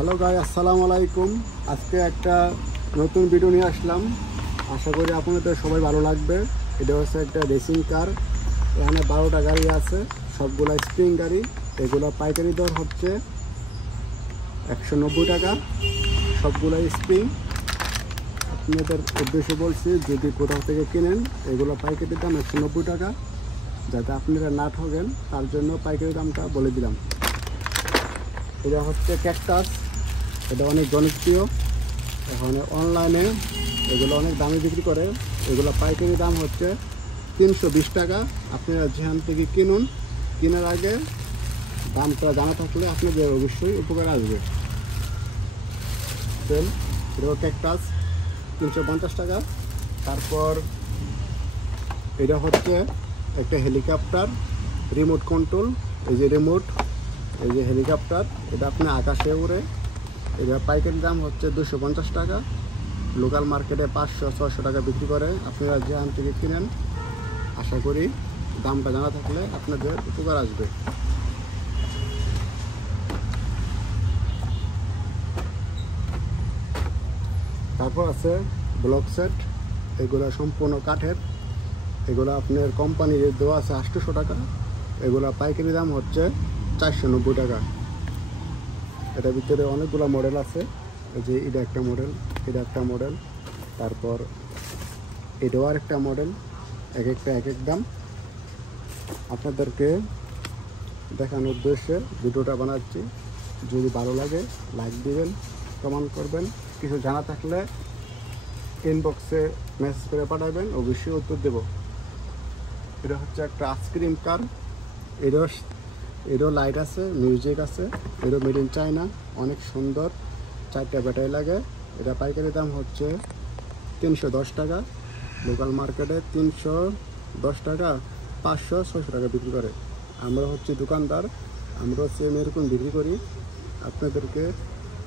Hello guy, আসসালামু আলাইকুম। আজকে একটা নতুন ভিডিও নিয়ে আসলাম। আশা করি আপনাদের সবাই ভালো লাগবে। এটা হচ্ছে একটা রেসিং কার। এখানে 12টা গাড়ি আছে, সবগুলো স্প্রিং গাড়ি। এগুলো পাইকারি দর হচ্ছে 190 টাকা, সবগুলো স্প্রিং। আপনাদের উদ্দেশ্যে বলছি, যদি কোথাও থেকে কিনেন এগুলো পাইকারি দাম 190 টাকা। যাতে আপনারা না ঠকেন তার জন্য পাইকারি দামটা বলে দিলাম। এটা হচ্ছে ক্যাকটাস, এটা অনেক জনপ্রিয়। এখানে অনলাইনে এগুলো অনেক দামে বিক্রি করে। এগুলো পাইকারি দাম হচ্ছে 320 টাকা। আপনারা যেখান থেকে কিনুন, কেনার আগে দামটা জানা থাকলে আপনাদের অবশ্যই উপকার আসবে। দেন এটা ক্যাকটাস 350 টাকা। তারপর এটা হচ্ছে একটা হেলিকপ্টার, রিমোট কন্ট্রোল। এই যে রিমোট, এই যে হেলিকপ্টার, এটা আপনি আকাশে উড়ে। এটা পাইকারি দাম হচ্ছে 250 টাকা। লোকাল মার্কেটে 500-600 টাকা বিক্রি করে। আপনারা যেখান থেকে কিনেন, আশা করি দামটা জানা থাকলে আপনাদের উপকার আসবে। তারপর আছে ব্লক সেট, এগুলো সম্পূর্ণ কাঠের। এগুলো আপনার কোম্পানির দেওয়া আছে 800 টাকা। এগুলো পাইকারি দাম হচ্ছে 490 টাকা। এটার ভিতরে অনেকগুলো মডেল আছে। এই যে এটা একটা মডেল, এটা একটা মডেল, তারপর এটাও আর একটা মডেল। এক একটা এক এক দাম। আপনাদেরকে দেখানোর উদ্দেশ্যে ভিডিওটা বানাচ্ছি। যদি ভালো লাগে লাইক দিবেন, কমেন্ট করবেন। কিছু জানা থাকলে ইনবক্সে মেসেজ করে পাঠাবেন, অবশ্যই উত্তর দেব। এটা হচ্ছে একটা আইসক্রিম কার। এরও লাইট আছে, মিউজিক আছে। এরও মেড ইন চায়না, অনেক সুন্দর। 4টা ব্যাটারি লাগে। এটা পাইকারি দাম হচ্ছে 310 টাকা। লোকাল মার্কেটে 310 টাকা, 500-600 টাকা বিক্রি করে। আমরা হচ্ছে দোকানদার, আমরা সেম এরকম বিক্রি করি। আপনাদেরকে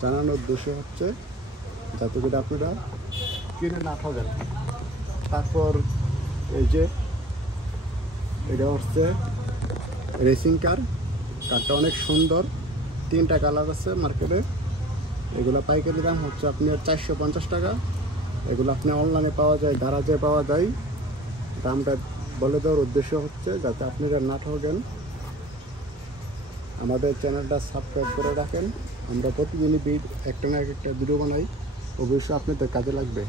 জানানোর উদ্দেশ্য হচ্ছে যাতে করে আপনারা কিনে না ঠকেন। তারপর এই যে এটা হচ্ছে রেসিং কার। কারটা অনেক সুন্দর, 3টা কালার আছে মার্কেটে। এগুলো পাইকারি দাম হচ্ছে আপনার 450 টাকা। এগুলো আপনি অনলাইনে পাওয়া যায়, দারাজে পাওয়া যায়। দামটা বলে দেওয়ার উদ্দেশ্য হচ্ছে যাতে আপনারা না ঠকেন। আমাদের চ্যানেলটা সাবস্ক্রাইব করে রাখেন। আমরা প্রতিদিনই একটা না একটা ভিডিও বানাই, অবশ্যই আপনাদের কাজে লাগবে।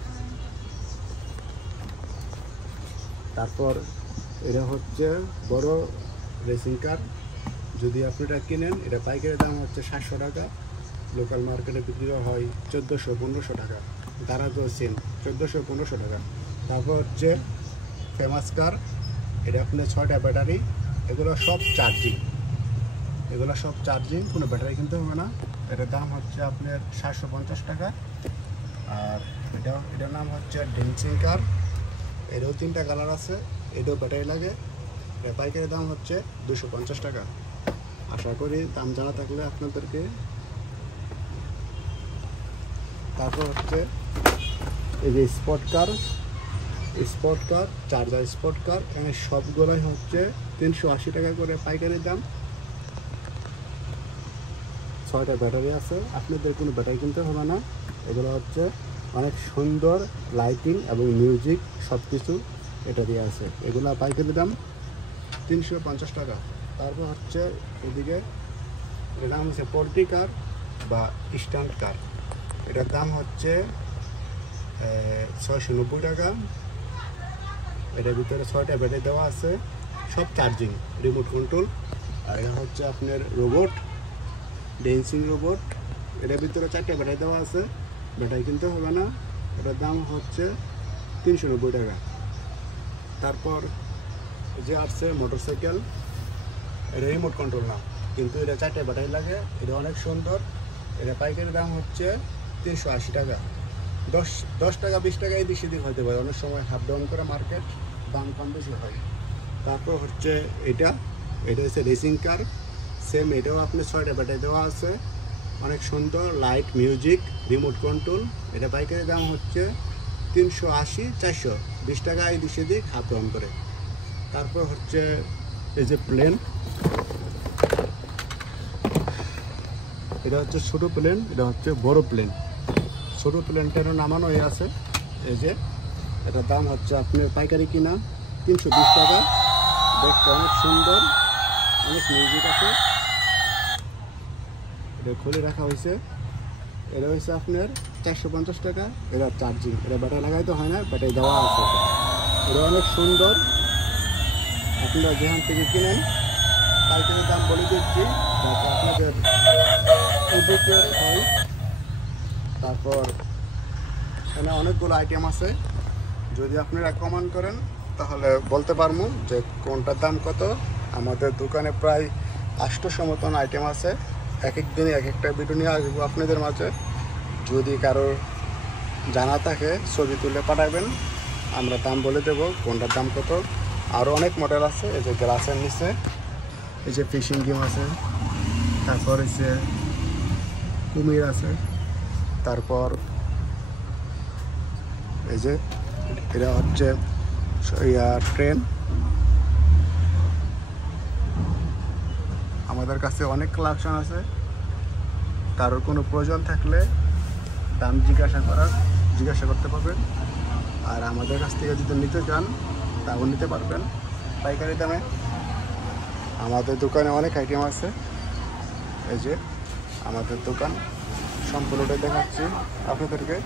তারপর এটা হচ্ছে বড় রেসিং কার। যদি আপনারা কিনেন, এটা পাইকারি দাম হচ্ছে 700 টাকা। লোকাল মার্কেটে বিক্রি হয় 1400-1500 টাকা। দারাজও সেম 1400-1500 টাকা। তারপর হচ্ছে ফেমাস কার। এটা আপনার 6টা ব্যাটারি। এগুলো সব চার্জিং, এগুলো সব চার্জিং, কোনো ব্যাটারি কিনতে হবে না। এটার দাম হচ্ছে আপনার 750 টাকা। আর এটার নাম হচ্ছে ড্যান্সিং কার। এটাও 3টা কালার আছে, এটাও ব্যাটারি লাগে। এটা পাইকারি দাম হচ্ছে 250 টাকা। আশা করি দাম জানা থাকলে আপনাদেরকে। তারপর হচ্ছে এই যে স্পট কার, চার্জার স্পট কার। এখানে সবগুলোই হচ্ছে 380 টাকা করে পাইকারি দাম। 6টা ব্যাটারি আছে, আপনাদের কোনো ব্যাটারি কিনতে হবে না। এগুলো হচ্ছে অনেক সুন্দর, লাইটিং এবং মিউজিক সব কিছু এটা দিয়ে আছে। এগুলো পাইকারি দাম 350 টাকা। তারপর হচ্ছে এদিকে এর দাম হচ্ছে পোল্ট্রি কার বা স্ট্যান্ড কার। এটার দাম হচ্ছে 690 টাকা। এটার ভিতরে 6টা ব্যাটারি দেওয়া আছে, সব চার্জিং, রিমোট কন্ট্রোল। আর এটা হচ্ছে আপনার রোবট, ড্যান্সিং রোবট। এটার ভিতরে 4টা ব্যাটারি দেওয়া আছে, ব্যাটারি কিনতে হবে না। এটার দাম হচ্ছে 390 টাকা। তারপর যে আসছে মোটরসাইকেল, এটা রিমোট কন্ট্রোল না, কিন্তু এটা 4টা ব্যাটারি লাগে। এটা অনেক সুন্দর। এটা পাইকারি দাম হচ্ছে 380 টাকা। 10 টাকা 20 টাকা এদিক সেদিক হতে পারে, অনেক সময় হাফ ডাউন করে মার্কেট, দাম কম বেশি হয়। তারপর হচ্ছে এটা হচ্ছে রেসিং কার। সেম এটাও আপনার 6টা ব্যাটারি দেওয়া আছে, অনেক সুন্দর, লাইট, মিউজিক, রিমোট কন্ট্রোল। এটা পাইকারি দাম হচ্ছে 380-420 টাকা এদিক সেদিক হাফ ডাউন করে। তারপর হচ্ছে এই যে প্লেন, এটা হচ্ছে ছোটো প্লেন, এটা হচ্ছে বড় প্লেন। ছোটো প্লেনটার নামানো হয়ে আছে। এই যে এটার দাম হচ্ছে আপনার পাইকারি কিনা 320 টাকা। দেখতে অনেক সুন্দর, অনেক মিউজিক আছে। এটা খুলে রাখা হয়েছে। এটা হচ্ছে আপনার 450 টাকা। এটা চার্জিং, এটা ব্যাটারি লাগাইতে হয় না, ব্যাটারি দেওয়া আছে। এটা অনেক সুন্দর। আপনারা যেখান থেকে কিনেন পাইকারি দাম বলে দিচ্ছি, যাতে আপনাদের উপকার হয়। তারপর এখানে অনেকগুলো আইটেম আছে। যদি আপনারা কমেন্ট করেন তাহলে বলতে পারবো যে কোনটার দাম কত। আমাদের দোকানে প্রায় 800 মতন আইটেম আছে। এক এক দিনে এক একটা ভিডিও নিয়ে আসবো আপনাদের মাঝে। যদি কারোর জানা থাকে ছবি তুলে পাঠাবেন, আমরা দাম বলে দেবো কোনটার দাম কত। আরও অনেক মডেল আছে। এই যে গ্লাসের নিচে এই যে ফিশিং গেম আছে, তারপর হচ্ছে কুমির আছে, তারপর এই যে এটা হচ্ছে ট্রেন। আমাদের কাছে অনেক কালেকশন আছে। কারোর কোনো প্রয়োজন থাকলে দাম জিজ্ঞাসা করতে পারবেন। আর আমাদের কাছ থেকে যদি নিতে চান তাও নিতে পারবেন পাইকারি দামে। আমাদের দোকানে অনেক আইটেম আছে। এই যে আমাদের দোকান সম্পূর্ণটাই দেখাচ্ছি আপনাদেরকে।